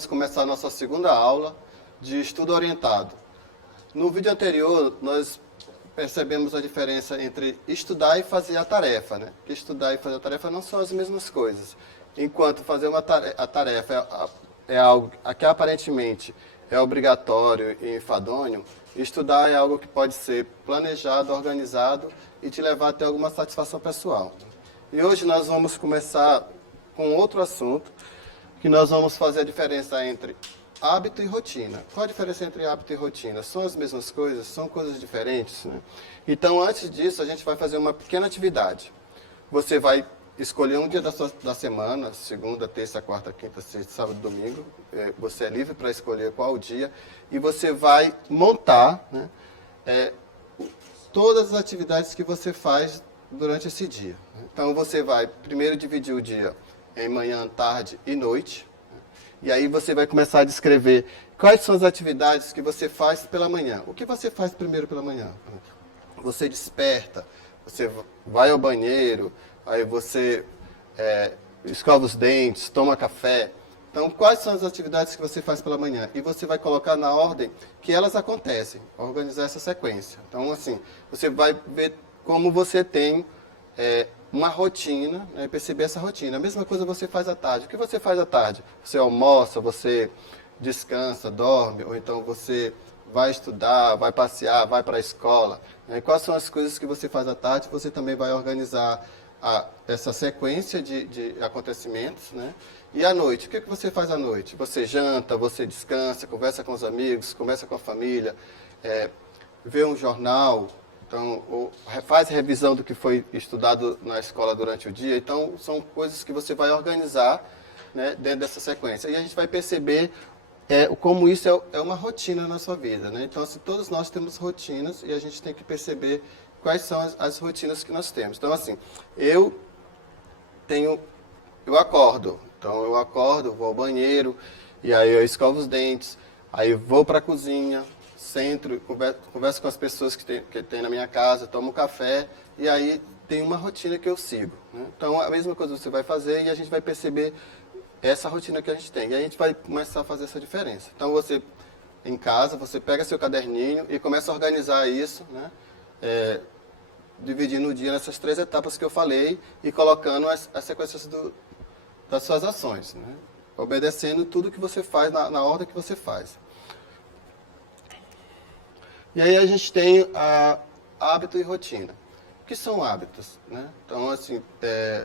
vamos começar a nossa segunda aula de estudo orientado. No vídeo anterior, nós percebemos a diferença entre estudar e fazer a tarefa, né? Que estudar e fazer a tarefa não são as mesmas coisas. Enquanto fazer a tarefa é algo que aparentemente é obrigatório e enfadonho, estudar é algo que pode ser planejado, organizado e te levar a ter alguma satisfação pessoal. E hoje nós vamos começar com outro assunto, que nós vamos fazer a diferença entre hábito e rotina. Qual a diferença entre hábito e rotina? São as mesmas coisas? São coisas diferentes, né? Então, antes disso, a gente vai fazer uma pequena atividade. Você vai escolher um dia da semana, segunda, terça, quarta, quinta, sexta, sábado, domingo. Você é livre para escolher qual o dia. E você vai montar, né, todas as atividades que você faz durante esse dia. Então, você vai primeiro dividir o dia em manhã, tarde e noite. E aí você vai começar a descrever quais são as atividades que você faz pela manhã. O que você faz primeiro pela manhã? Você desperta, você vai ao banheiro, aí você escova os dentes, toma café. Então, quais são as atividades que você faz pela manhã? E você vai colocar na ordem que elas acontecem, organizar essa sequência. Então, assim, você vai ver como você tem uma rotina, né, perceber essa rotina. A mesma coisa você faz à tarde. O que você faz à tarde? Você almoça, você descansa, dorme, ou então você vai estudar, vai passear, vai para a escola. Né? Quais são as coisas que você faz à tarde? Você também vai organizar essa sequência de acontecimentos. Né? E à noite, o que você faz à noite? Você janta, você descansa, conversa com os amigos, conversa com a família, vê um jornal. Então, faz revisão do que foi estudado na escola durante o dia. Então, são coisas que você vai organizar, né, dentro dessa sequência. E a gente vai perceber como isso é uma rotina na sua vida. Né? Então, assim, todos nós temos rotinas e a gente tem que perceber quais são as rotinas que nós temos. Então, assim, eu acordo. Então, eu acordo, vou ao banheiro, e aí eu escovo os dentes, aí vou para a cozinha, centro, converso com as pessoas que tem na minha casa, tomo café, e aí tem uma rotina que eu sigo. Né? Então, a mesma coisa você vai fazer e a gente vai perceber essa rotina que a gente tem. E a gente vai começar a fazer essa diferença. Então, você, em casa, você pega seu caderninho e começa a organizar isso, né? Dividindo o dia nessas 3 etapas que eu falei e colocando as sequências das suas ações. Né? Obedecendo tudo que você faz na ordem que você faz. E aí a gente tem hábito e rotina. O que são hábitos? Né? Então, assim,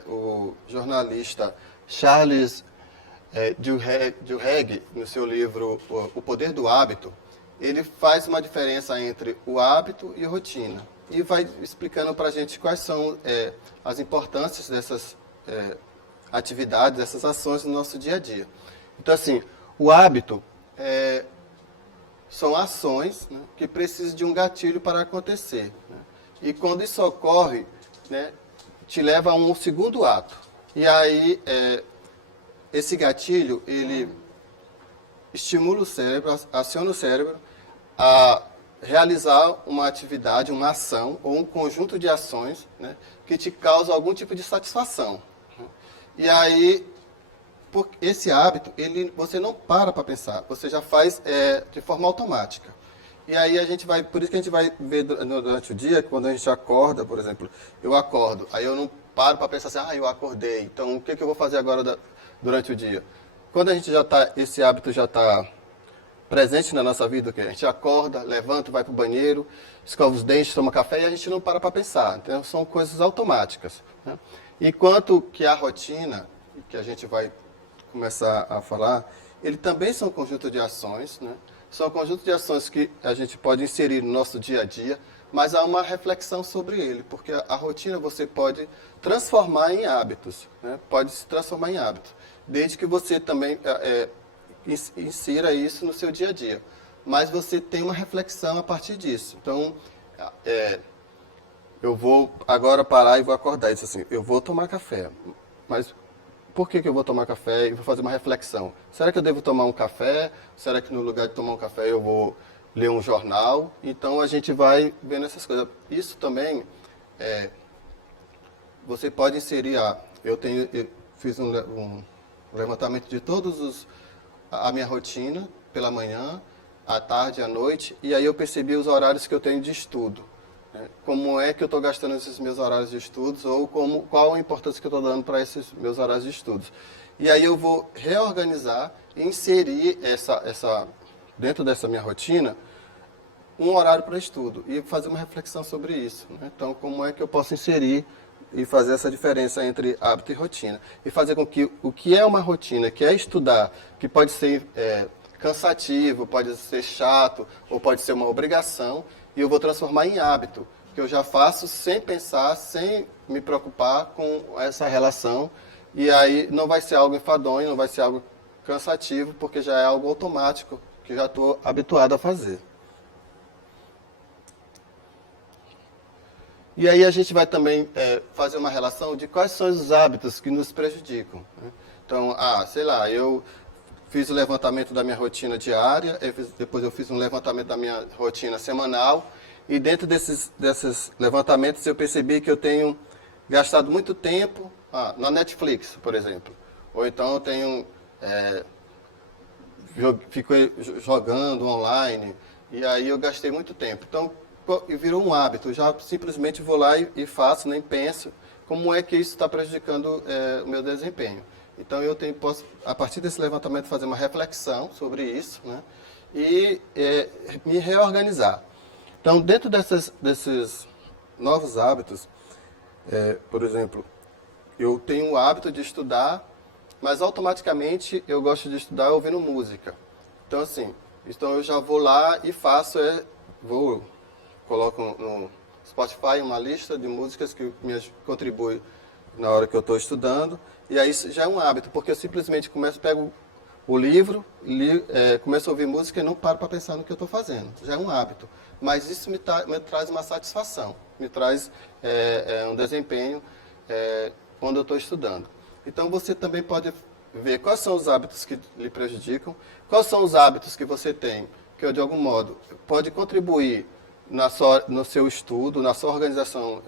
o jornalista Charles Duhigg, no seu livro O Poder do Hábito, ele faz uma diferença entre o hábito e a rotina. E vai explicando para a gente quais são as importâncias dessas atividades, dessas ações no nosso dia a dia. Então, assim, o hábito são ações, né, que precisam de um gatilho para acontecer. Né? E quando isso ocorre, né, te leva a um segundo ato. E aí, esse gatilho, ele estimula o cérebro, aciona o cérebro a realizar uma atividade, uma ação ou um conjunto de ações, né, que te causa algum tipo de satisfação. E aí, por esse hábito, você não para pensar, você já faz de forma automática. E aí por isso que a gente vai ver durante o dia, quando a gente acorda, por exemplo, eu acordo, aí eu não paro para pensar assim, eu acordei, então o que eu vou fazer agora durante o dia? Quando esse hábito já está presente na nossa vida, a gente acorda, levanta, vai para o banheiro, escova os dentes, toma café e a gente não para pensar. Então, são coisas automáticas. Né? Enquanto que a rotina, que a gente vai começar a falar, ele também são um conjunto de ações, né? São um conjunto de ações que a gente pode inserir no nosso dia a dia, mas há uma reflexão sobre ele, porque a rotina você pode transformar em hábitos, né? Pode se transformar em hábitos, desde que você também insira isso no seu dia a dia. Mas você tem uma reflexão a partir disso. Então, eu vou agora parar e vou acordar e dizer assim, eu vou tomar café, mas por que eu vou tomar café? E vou fazer uma reflexão. Será que eu devo tomar um café? Será que no lugar de tomar um café eu vou ler um jornal? Então a gente vai vendo essas coisas. Isso também, você pode inserir, eu fiz um levantamento de todos a minha rotina pela manhã, à tarde, à noite, e aí eu percebi os horários que eu tenho de estudo. Né? Como é que eu estou gastando esses meus horários de estudos, ou qual a importância que eu estou dando para esses meus horários de estudos. E aí eu vou reorganizar e inserir dentro dessa minha rotina, um horário para estudo e fazer uma reflexão sobre isso. Né? Então, como é que eu posso inserir e fazer essa diferença entre hábito e rotina? E fazer com que o que é uma rotina, que é estudar, que pode ser cansativo, pode ser chato, ou pode ser uma obrigação, e eu vou transformar em hábito, que eu já faço sem pensar, sem me preocupar com essa relação, e aí não vai ser algo enfadonho, não vai ser algo cansativo, porque já é algo automático, que já estou habituado a fazer. E aí a gente vai também fazer uma relação de quais são os hábitos que nos prejudicam. Né? Então, sei lá, eu fiz o levantamento da minha rotina diária, depois eu fiz um levantamento da minha rotina semanal, e dentro desses levantamentos eu percebi que eu tenho gastado muito tempo na Netflix, por exemplo. Ou então eu tenho fico jogando online, e aí eu gastei muito tempo. Então, virou um hábito, eu já simplesmente vou lá e faço, nem penso como é que isso está prejudicando o meu desempenho. Então, posso, a partir desse levantamento, fazer uma reflexão sobre isso, né? E me reorganizar. Então, dentro desses novos hábitos, por exemplo, eu tenho o hábito de estudar, mas automaticamente eu gosto de estudar ouvindo música. Então, assim, eu já vou lá e faço, coloco no Spotify uma lista de músicas que me contribuem na hora que eu estou estudando, e aí isso já é um hábito, porque eu simplesmente pego o livro, começo a ouvir música e não paro para pensar no que eu estou fazendo. Já é um hábito. Mas isso me traz uma satisfação, me traz um desempenho quando eu estou estudando. Então você também pode ver quais são os hábitos que lhe prejudicam, quais são os hábitos que você tem, que de algum modo pode contribuir no seu estudo, na sua organização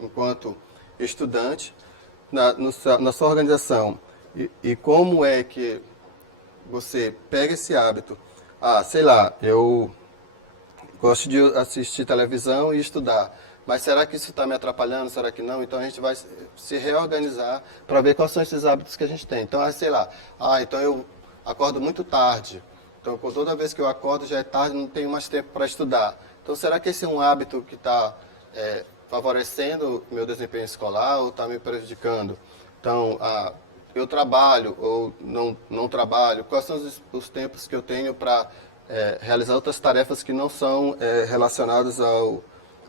enquanto estudante, na sua organização, e como é que você pega esse hábito. Sei lá, eu gosto de assistir televisão e estudar, mas será que isso está me atrapalhando? Será que não? Então a gente vai se reorganizar para ver quais são esses hábitos que a gente tem. Então, sei lá, então eu acordo muito tarde. Então, toda vez que eu acordo já é tarde, não tenho mais tempo para estudar. Então, será que esse é um hábito que está favorecendo o meu desempenho escolar ou está me prejudicando? Então, eu trabalho ou não trabalho? Quais são os tempos que eu tenho para realizar outras tarefas que não são relacionadas ao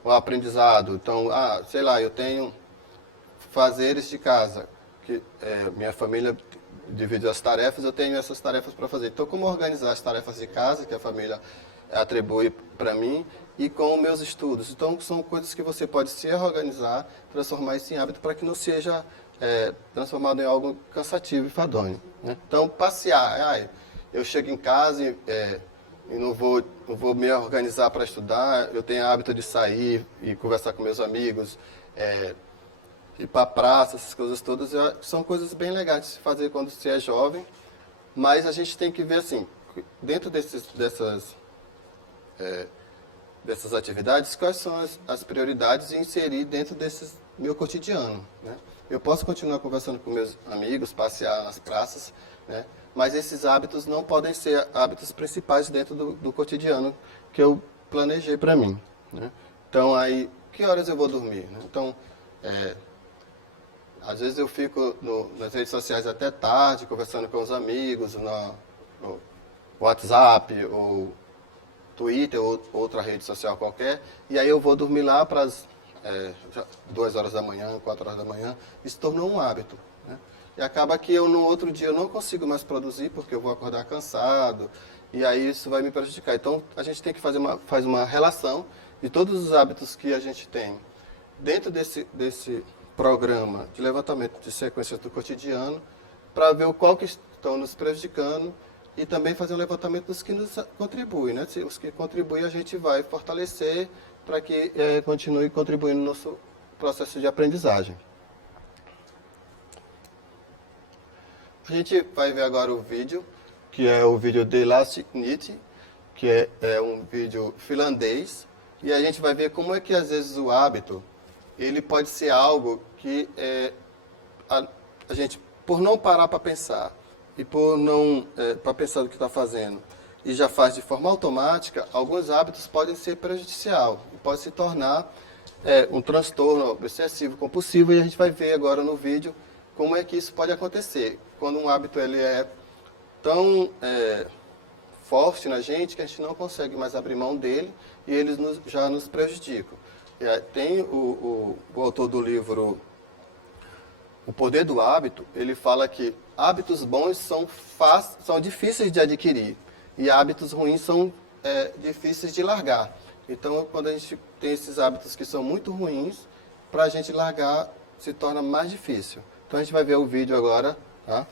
aprendizado? Então, sei lá, eu tenho fazeres de casa, que minha família divide as tarefas, eu tenho essas tarefas para fazer. Então, como organizar as tarefas de casa que a família atribui para mim e com os meus estudos? Então, são coisas que você pode se reorganizar, transformar isso em hábito para que não seja transformado em algo cansativo e fadonho. Né? Então, passear. Eu chego em casa e não vou me organizar para estudar, eu tenho hábito de sair e conversar com meus amigos, ir para a praça, essas coisas todas, são coisas bem legais de se fazer quando se é jovem, mas a gente tem que ver assim, dentro dessas atividades, quais são as prioridades e inserir dentro desse meu cotidiano. Né? Eu posso continuar conversando com meus amigos, passear nas praças, né? Mas esses hábitos não podem ser hábitos principais dentro do cotidiano que eu planejei para mim. Né? Então, aí, que horas eu vou dormir? Né? Então, às vezes eu fico nas redes sociais até tarde, conversando com os amigos, no WhatsApp, ou Twitter, ou outra rede social qualquer, e aí eu vou dormir lá para as 2 horas da manhã, 4 horas da manhã. Isso tornou um hábito. Né? E acaba que no outro dia eu não consigo mais produzir, porque eu vou acordar cansado, e aí isso vai me prejudicar. Então, a gente tem que fazer uma relação de todos os hábitos que a gente tem dentro desse programa de levantamento de sequências do cotidiano, para ver qual que estão nos prejudicando e também fazer um levantamento dos que nos contribuem. Né? Os que contribuem a gente vai fortalecer para que continue contribuindo no nosso processo de aprendizagem. A gente vai ver agora o vídeo que é o vídeo de Last Night, que é um vídeo finlandês, e a gente vai ver como é que às vezes o hábito, ele pode ser algo que a gente, por não parar para pensar, e por não para pensar do que está fazendo, e já faz de forma automática, alguns hábitos podem ser prejudicial, e pode se tornar um transtorno obsessivo compulsivo, e a gente vai ver agora no vídeo como é que isso pode acontecer, quando um hábito ele é tão forte na gente que a gente não consegue mais abrir mão dele e eles já nos prejudicam. Tem o autor do livro O Poder do Hábito, ele fala que hábitos bons são difíceis de adquirir e hábitos ruins são difíceis de largar. Então, quando a gente tem esses hábitos que são muito ruins, para a gente largar se torna mais difícil. Então, a gente vai ver o vídeo agora, tá?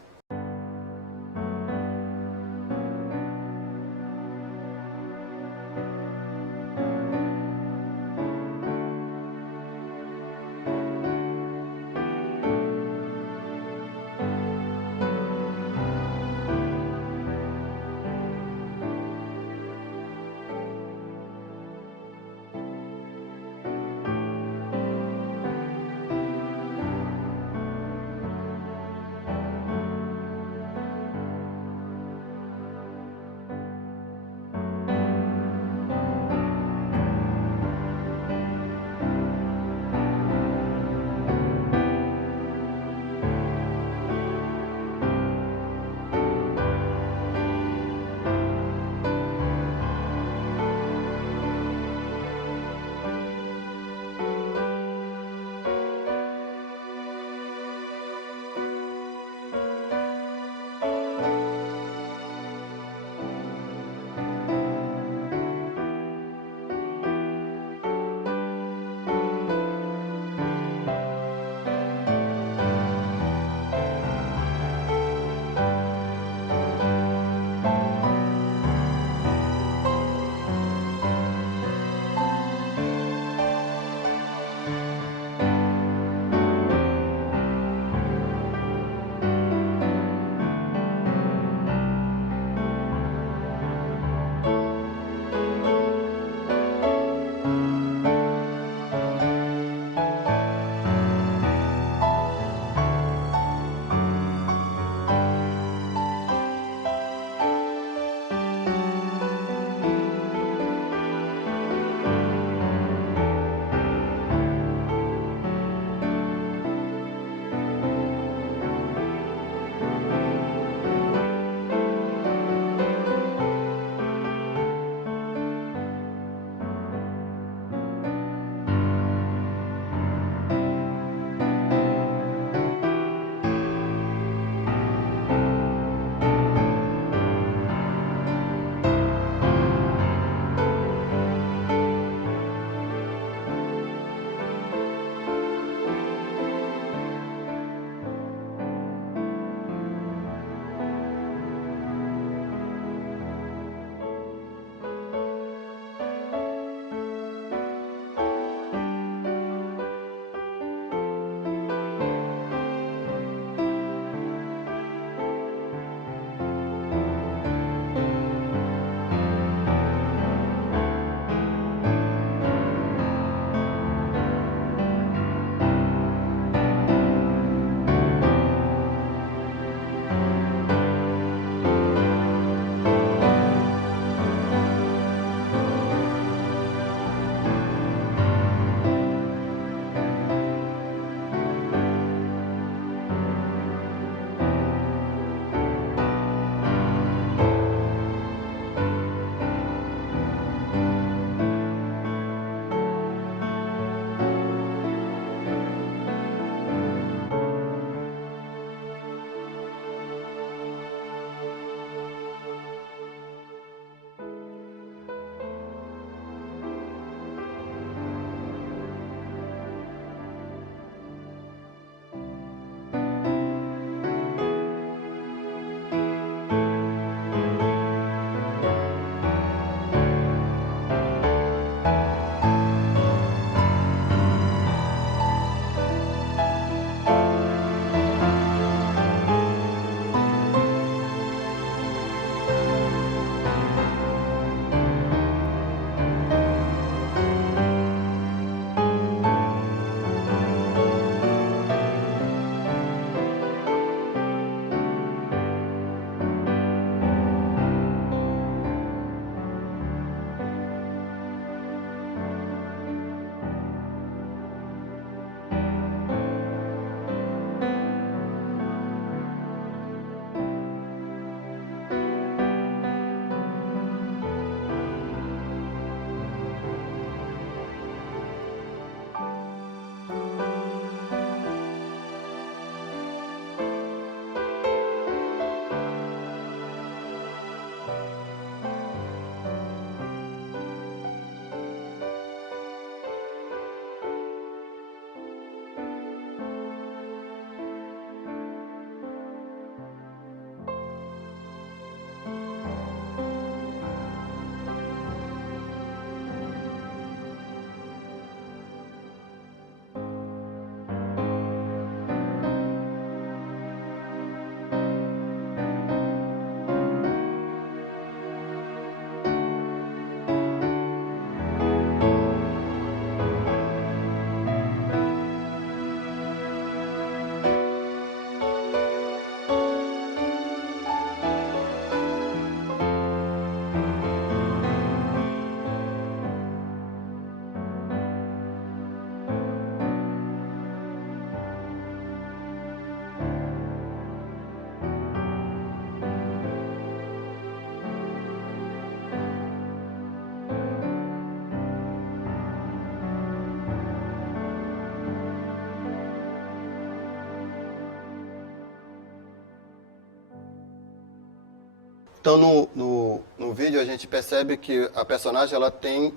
Então, no vídeo, a gente percebe que a personagem ela tem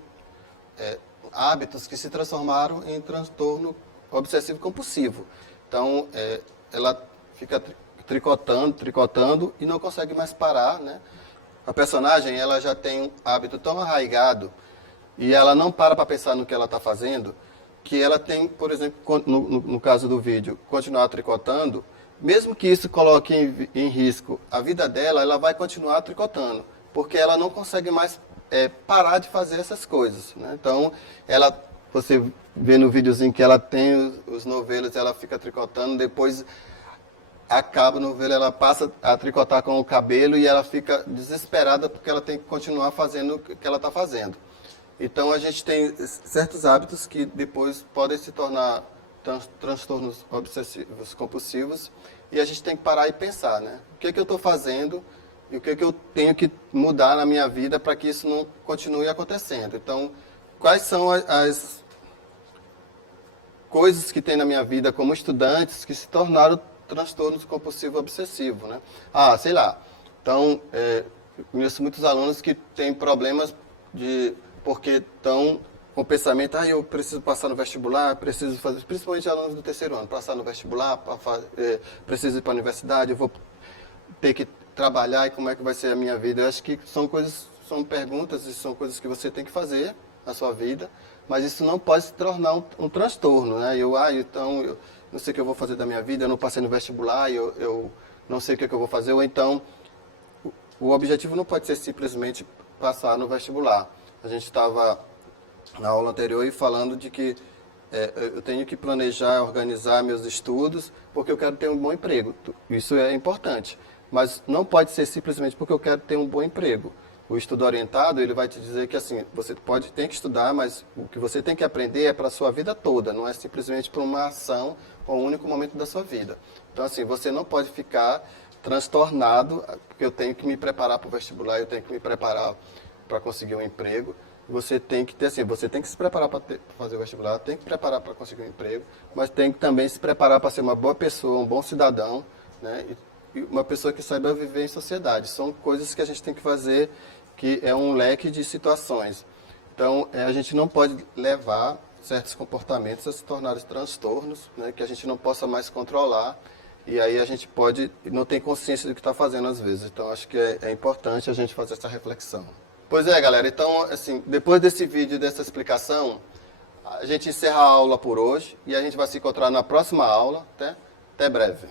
hábitos que se transformaram em transtorno obsessivo compulsivo. Então, ela fica tricotando e não consegue mais parar, né? A personagem ela já tem um hábito tão arraigado e ela não para pensar no que ela está fazendo, que ela tem, por exemplo, no caso do vídeo, continuar tricotando, mesmo que isso coloque em risco a vida dela, ela vai continuar tricotando, porque ela não consegue mais parar de fazer essas coisas, né? Então, você vê no videozinho que ela tem os novelos, ela fica tricotando, depois acaba o novelo, ela passa a tricotar com o cabelo e ela fica desesperada porque ela tem que continuar fazendo o que ela está fazendo. Então, a gente tem certos hábitos que depois podem se tornar transtornos obsessivos compulsivos e a gente tem que parar e pensar, né? O que é que eu estou fazendo e o que é que eu tenho que mudar na minha vida para que isso não continue acontecendo. Então, quais são as coisas que tem na minha vida como estudantes que se tornaram transtornos compulsivo obsessivo, né? Sei lá. Então, eu conheço muitos alunos que têm problemas porque estão com o pensamento, eu preciso passar no vestibular, preciso fazer, principalmente alunos do terceiro ano, passar no vestibular, preciso ir para a universidade, eu vou ter que trabalhar e como é que vai ser a minha vida. Eu acho que são perguntas e são coisas que você tem que fazer na sua vida, mas isso não pode se tornar um transtorno, né? Então, eu não sei o que eu vou fazer da minha vida, eu não passei no vestibular, eu não sei o que eu vou fazer, ou então, o objetivo não pode ser simplesmente passar no vestibular. A gente estava na aula anterior falando de que eu tenho que planejar, organizar meus estudos, porque eu quero ter um bom emprego. Isso é importante, mas não pode ser simplesmente porque eu quero ter um bom emprego. O estudo orientado, ele vai te dizer que assim, você tem que estudar, mas o que você tem que aprender é para a sua vida toda, não é simplesmente para uma ação ou um único momento da sua vida. Então assim, você não pode ficar transtornado, porque eu tenho que me preparar para o vestibular, eu tenho que me preparar para conseguir um emprego. Você tem que ter assim, você tem que se preparar para fazer o vestibular, tem que se preparar para conseguir um emprego, mas tem que também se preparar para ser uma boa pessoa, um bom cidadão, né? E uma pessoa que saiba viver em sociedade. São coisas que a gente tem que fazer, que é um leque de situações. Então, a gente não pode levar certos comportamentos a se tornarem transtornos, né, que a gente não possa mais controlar, e aí a gente não tem consciência do que está fazendo às vezes. Então, acho que é importante a gente fazer essa reflexão. Pois é, galera. Então, assim, depois desse vídeo, dessa explicação, a gente encerra a aula por hoje, e a gente vai se encontrar na próxima aula. Até breve.